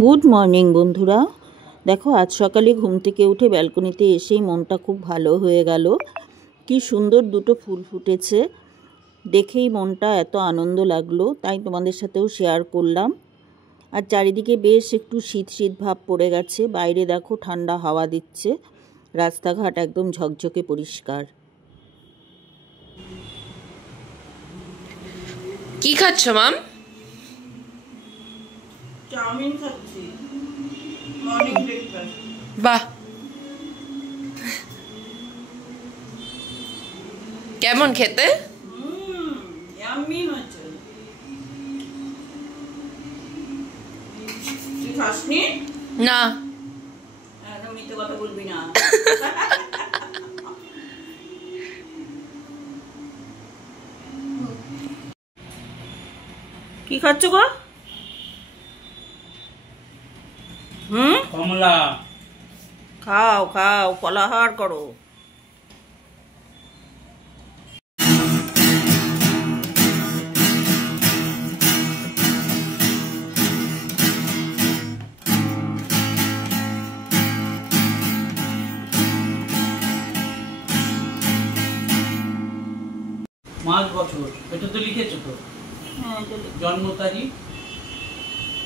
Good morning বন্ধুরা। দেখো আজ সকালে ঘুম থেকে উঠে ব্যালকনিতে এসেই মনটা খুব ভালো হয়ে গেল। কি সুন্দর দুটো ফুল ফুটেছে, দেখেই মনটা এত আনন্দ লাগলো, তাই তোমাদের সাথেও শেয়ার করলাম। আর চারিদিকে বেশ একটু শীত শীত ভাব পড়ে গেছে, বাইরে দেখো ঠান্ডা হাওয়া দিচ্ছে, রাস্তাঘাট একদম ঝকঝকে পরিষ্কার। কি খাচ্ছ মাম? চাউমিন খাচ্ছি, মর্নিং ব্রেকফাস্ট। বাহ, কেমন খেতে? ইয়াম্মি হচ্ছে। তুই খাসনি? না। একদম মিথ্যে কথা বলবি না। কি খাচ্ছ গো? কমলা। খাও খাও, ফলাহার করো। মাস বছর এটা তো লিখেছো তো? হ্যাঁ, জন্ম তারিখ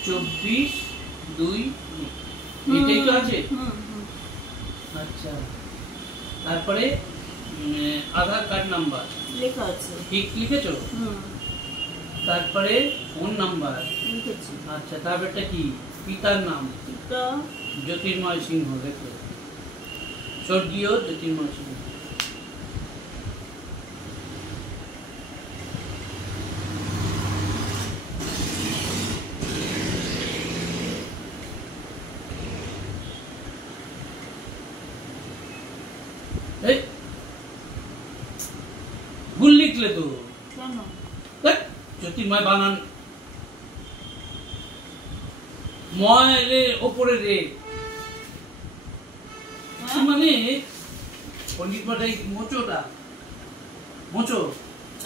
24/2, এটাই তো আছে। আচ্ছা, তারপরে আধার কার্ড নাম্বার লেখা আছে, ঠিক লিখেছো? তারপরে ফোন নাম্বার লিখেছি। আচ্ছা, তারপরটা কি? পিতার নাম জ্যোতির্ময় সিংহ, দেখো স্বর্গীয় জ্যোতির্ময় সিংহ। ভুল লিখলে তো। জ্যোতির্ময় বানান ময় রে, ওপরে রে, মানে পণ্ডিত মশাই মোচোটা মোচো।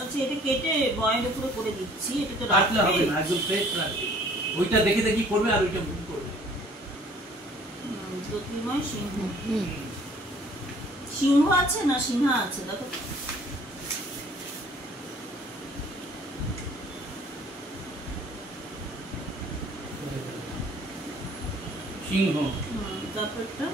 আচ্ছা, এটা কেটে বয়ের উপরে করে দিচ্ছি। এটা তো রাখলে হবে না, একদম ফ্রেশ রাখবে। ওইটা দেখে দেখি করবে আর ওইটা ভুল করবে। জ্যোতির্ময় সিংহ, সিংহ আছে না সিংহা আছে? দেখো সিংহ। তারপরটা